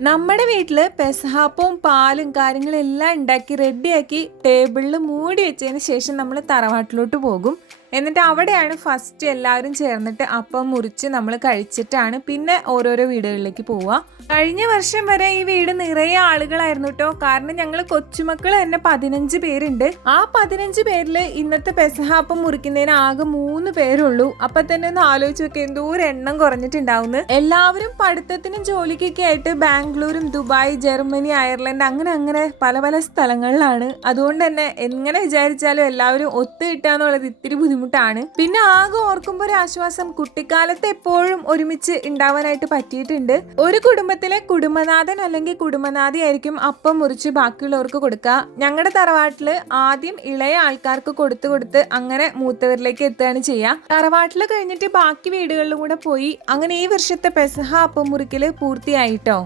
നമ്മുടെ വീട്ടിൽ പെസഹാപ്പവും പാലും കാര്യങ്ങളെല്ലാം ഉണ്ടാക്കി റെഡിയാക്കി ടേബിളിൽ മൂടി വെച്ചതിന് ശേഷം നമ്മൾ തറവാട്ടിലോട്ട് പോകും. എന്നിട്ട് അവിടെയാണ് ഫസ്റ്റ് എല്ലാവരും ചേർന്നിട്ട് അപ്പം മുറിച്ച് നമ്മൾ കഴിച്ചിട്ടാണ് പിന്നെ ഓരോരോ വീടുകളിലേക്ക് പോവുക. കഴിഞ്ഞ വർഷം വരെ ഈ വീട് നിറയെ ആളുകളായിരുന്നു കേട്ടോ കാരണം ഞങ്ങൾ കൊച്ചുമക്കൾ തന്നെ പതിനഞ്ച് പേരുണ്ട്. ആ പതിനഞ്ച് പേരിൽ ഇന്നത്തെ പെസഹ അപ്പം മുറിക്കുന്നതിന് ആകെ മൂന്ന് പേരുള്ളൂ. അപ്പൊ തന്നെ ഒന്ന് ആലോചിച്ച് നോക്കി എന്തോ ഒരു എണ്ണം കുറഞ്ഞിട്ടുണ്ടാവുന്നു. എല്ലാവരും പഠിത്തത്തിനും ജോലിക്കൊക്കെ ആയിട്ട് ബാംഗ്ലൂരും ദുബായ് ജർമ്മനി അയർലൻഡ് അങ്ങനെ അങ്ങനെ പല പല സ്ഥലങ്ങളിലാണ്. അതുകൊണ്ട് തന്നെ എങ്ങനെ വിചാരിച്ചാലും എല്ലാവരും ഒത്തു കിട്ടാന്നുള്ളത് ഇത്തിരി ബുദ്ധിമുട്ടാണ്. പിന്നെ ആകെ ഓർക്കുമ്പോൾ ഒരു ആശ്വാസം. കുട്ടിക്കാലത്ത് എപ്പോഴും ഒരുമിച്ച് ഉണ്ടാവാനായിട്ട് പറ്റിയിട്ടുണ്ട്. ഒരു കുടുംബത്തിലെ കുടുംബനാഥൻ അല്ലെങ്കിൽ കുടുംബനാഥി ആയിരിക്കും അപ്പം മുറിച്ച് ബാക്കിയുള്ളവർക്ക് കൊടുക്കുക ഞങ്ങളുടെ തറവാട്ടിൽ ആദ്യം ഇളയ ആൾക്കാർക്ക് കൊടുത്തു കൊടുത്ത് അങ്ങനെ മൂത്തവരിലേക്ക് എത്തുകയാണ് ചെയ്യുക തറവാട്ടിൽ കഴിഞ്ഞിട്ട് ബാക്കി വീടുകളിലും കൂടെ പോയി. അങ്ങനെ ഈ വർഷത്തെ പെസഹ അപ്പം മുറിക്കൽ പൂർത്തിയായിട്ടോ?